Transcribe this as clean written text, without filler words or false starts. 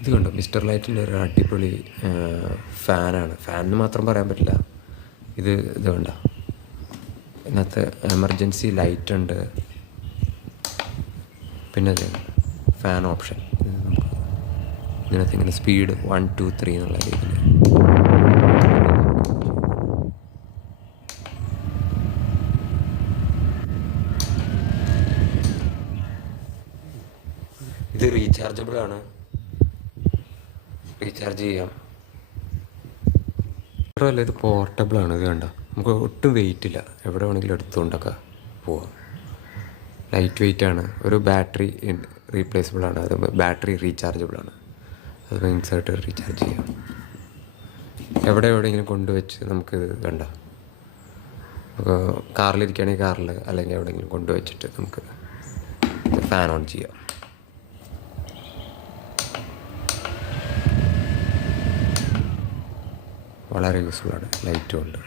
ഇത് കണ്ടോ, മിസ്റ്റർ ലൈറ്റിൻ്റെ ഒരു അടിപൊളി ഫാനാണ്. ഫാനിന് മാത്രം പറയാൻ പറ്റില്ല. ഇത് കണ്ടോ, ഇതിനകത്ത് എമർജൻസി ലൈറ്റ് ഉണ്ട്. പിന്നെ ഇത് ഫാൻ ഓപ്ഷൻ. നമുക്ക് ഇതിനകത്ത് ഇങ്ങനെ സ്പീഡ് 1 2 3 എന്നുള്ള രീതിയിൽ ഇത് റീചാർജബിൾ ആണ്. റീചാർജ് ചെയ്യാം. മാത്രമല്ല ഇത് പോർട്ടബിൾ ആണ്. ഇത് കണ്ട, നമുക്ക് ഒട്ടും വെയിറ്റ് ഇല്ല. എവിടെ വേണമെങ്കിലും എടുത്തുകൊണ്ടൊക്കെ പോവാം. ലൈറ്റ് വെയിറ്റ് ആണ്. ഒരു ബാറ്ററി റീപ്ലേസബിൾ ആണ്. അത് ബാറ്ററി റീചാർജബിൾ ആണ്. അത് ഇൻസേർട്ട് റീചാർജ് ചെയ്യാം. എവിടെയെങ്കിലും കൊണ്ടുവച്ച് നമുക്ക് കണ്ട, നമുക്ക് കാറിലിരിക്കുകയാണെങ്കിൽ കാറിൽ, അല്ലെങ്കിൽ എവിടെയെങ്കിലും കൊണ്ടുവച്ചിട്ട് നമുക്ക് ഫാൻ ഓൺ ചെയ്യാം. വളരെ യൂസ്ഫുള്ളാണ്. ലൈറ്റും ഉണ്ട്.